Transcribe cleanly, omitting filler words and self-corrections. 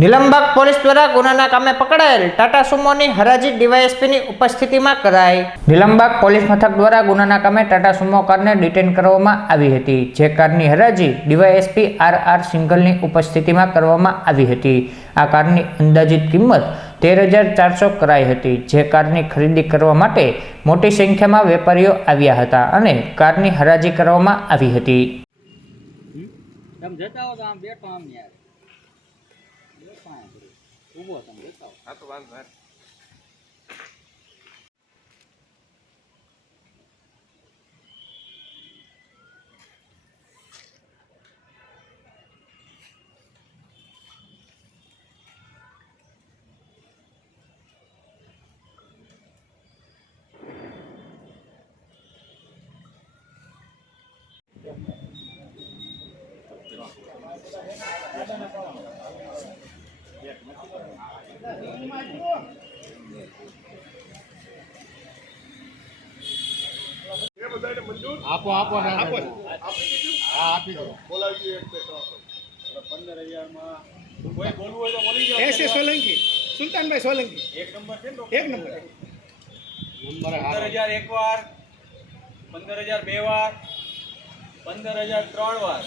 Nilambag police દ્વારા ગુનાના કામે પકડાયેલ ટાટા સુમોની હરાજી ડીવાયએસપીની ઉપસ્થિતિમાં કરાઈ। નીલમબાગ પોલીસ મથક દ્વારા ગુનાના કામે ટાટા સુમો કારને ડિટેન કરવામાં આવી હતી, જે કારની હરાજી ડીવાયએસપી આર સિંઘલની ઉપસ્થિતિમાં કરવામાં આવી હતી। આ કારની અંદાજિત કિંમત 13,400 કરાઈ હતી, જે કારની ખરીદી કરવા માટે મોટી સંખ્યામાં વેપારીઓ આવ્યા હતા અને કારની હરાજી કરવામાં આવી હતી। आपो आपो ना आपो हां आपी दो बोलावी एक पे 15000 માં કોઈ બોલવું હોય તો બોલી જાવ। એસે સોલંકી સુલતાનભાઈ સોલંકી એક નંબર છે ને એક નંબર 15000 એક વાર 15000 બે વાર 15000 ત્રણ વાર।